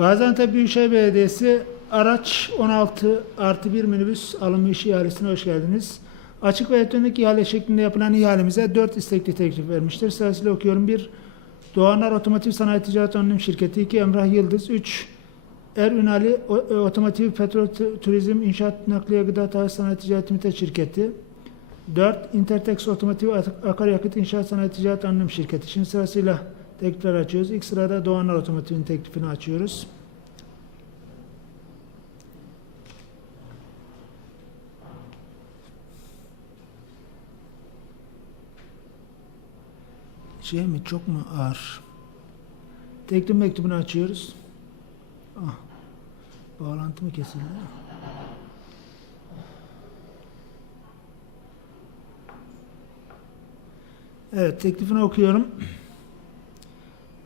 Gaziantep Büyükşehir Belediyesi araç 16 artı 1 minibüs alımı işi ihalesine hoş geldiniz. Açık ve elektronik ihale şeklinde yapılan ihalemize 4 istekli teklif vermiştir. Sırasıyla okuyorum. 1. Doğanlar Otomotiv Sanayi Ticaret Anonim Şirketi 2. Emrah Yıldız 3. Er Ünali e, Otomotiv Petrol Tu- Turizm İnşaat Nakliye Gıda Tahsis Sanayi Ticaret Limited Şirketi 4. Intertex Otomotiv Ak- Akaryakıt İnşaat Sanayi Ticaret Anonim Şirketi. Şimdi sırasıyla teklifler açıyoruz. İlk sırada Doğanlar Otomotiv'in teklifini açıyoruz. Şey mi çok mu ağır? Teklif mektubunu açıyoruz. Ah, bağlantı mı kesildi? Evet teklifini okuyorum.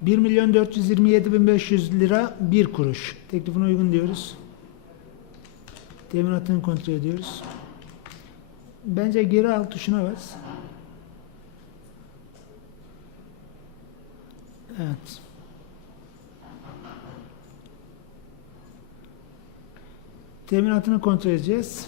1 milyon 427 bin 500 lira 1 kuruş. Teklifine uygun diyoruz. Teminatını kontrol ediyoruz. Bence geri al tuşuna bas. Evet. Teminatını kontrol edeceğiz.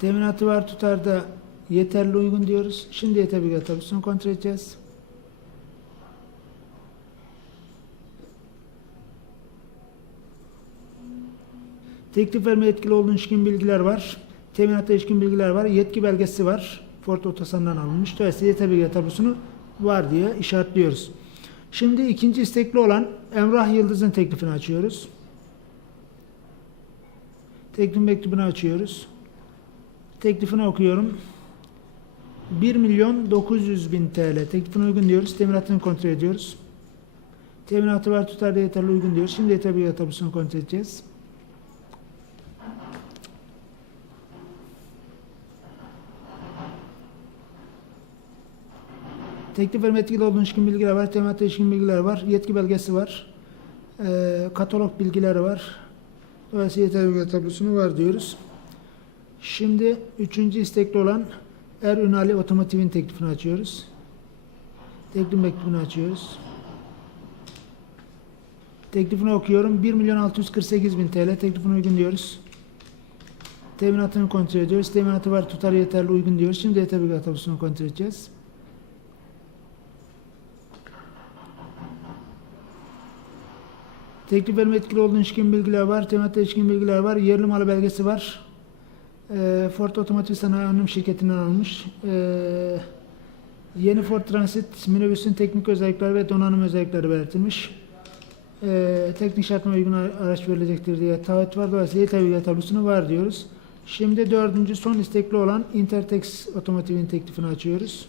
Teminatı var tutarda yeterli uygun diyoruz. Şimdi yeterli tabusunu kontrol edeceğiz. Teklif verme yetkili olduğun ilişkin bilgiler var. Teminatta ilişkin bilgiler var. Yetki belgesi var. Ford Otosan'dan alınmış. Dolayısıyla yeterli tabusunu var diye işaretliyoruz. Şimdi ikinci istekli olan Emrah Yıldız'ın teklifini açıyoruz. Teklif mektubunu açıyoruz. Teklifini okuyorum. 1 milyon 900 bin TL. Teklifine uygun diyoruz. Teminatını kontrol ediyoruz. Teminatı var tutarda yeterli uygun diyoruz. Şimdi yeterli tabusunu kontrol edeceğiz. Teklif verme etkili olduğun ilişkin bilgiler var. Teminatta ilişkin bilgiler var. Yetki belgesi var. Ee, katalog bilgileri var. Dolayısıyla yeterli bilgi tablosunu var diyoruz. Şimdi üçüncü istekli olan Er Ünali Otomotiv'in teklifini açıyoruz. Teklif mektubunu açıyoruz. Teklifini okuyorum. 1 milyon 648 bin TL. Teklifine uygun diyoruz. Teminatını kontrol ediyoruz. Teminatı var tutar yeterli uygun diyoruz. Şimdi bilgi tablosunu kontrol edeceğiz. Teklif verme etkili olduğun ilişkin bilgiler var. Teminatta ilişkin bilgiler var. Yerli malı belgesi var. Ee, Ford Otomotiv Sanayi Anonim Şirketi'nden almış. Ee, yeni Ford Transit minibüsün teknik özellikleri ve donanım özellikleri belirtilmiş. Ee, teknik şartına uygun araç verilecektir diye taahhüt var. Dolayısıyla bilgi tablosunu var diyoruz. Şimdi dördüncü son istekli olan Intertex Otomotiv'in teklifini açıyoruz.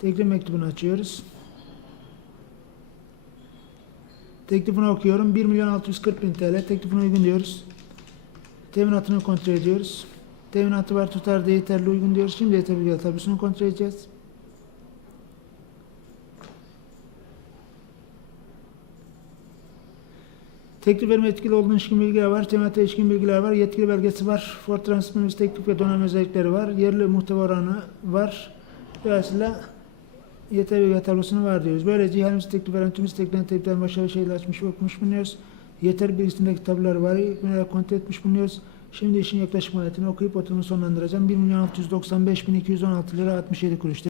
Teklif mektubunu açıyoruz. Teklifini okuyorum. 1 milyon 640 bin TL. Teklifine uygun diyoruz. Teminatını kontrol ediyoruz. Teminatı var tutarda yeterli uygun diyoruz. Şimdi yeterli tabusunu kontrol edeceğiz. Teklif verme etkili olduğun ilişkin bilgiler var. Teminatta ilişkin bilgiler var. Yetkili belgesi var. Transit Minibüs teklif ve donanım özellikleri var. Yerli muhteva oranı var. Dolayısıyla yeterli bilgi tablosunu var diyoruz. Böylece ihalemiz teklif veren tüm isteklerin tekliflerin başarılı şeyler açmış okumuş bulunuyoruz. Yeter bilgisindeki tabloları var. Kontrol etmiş bulunuyoruz. Şimdi işin yaklaşık maliyetini okuyup oturumu sonlandıracağım. 1 milyon 695 bin 216 lira 67 kuruş.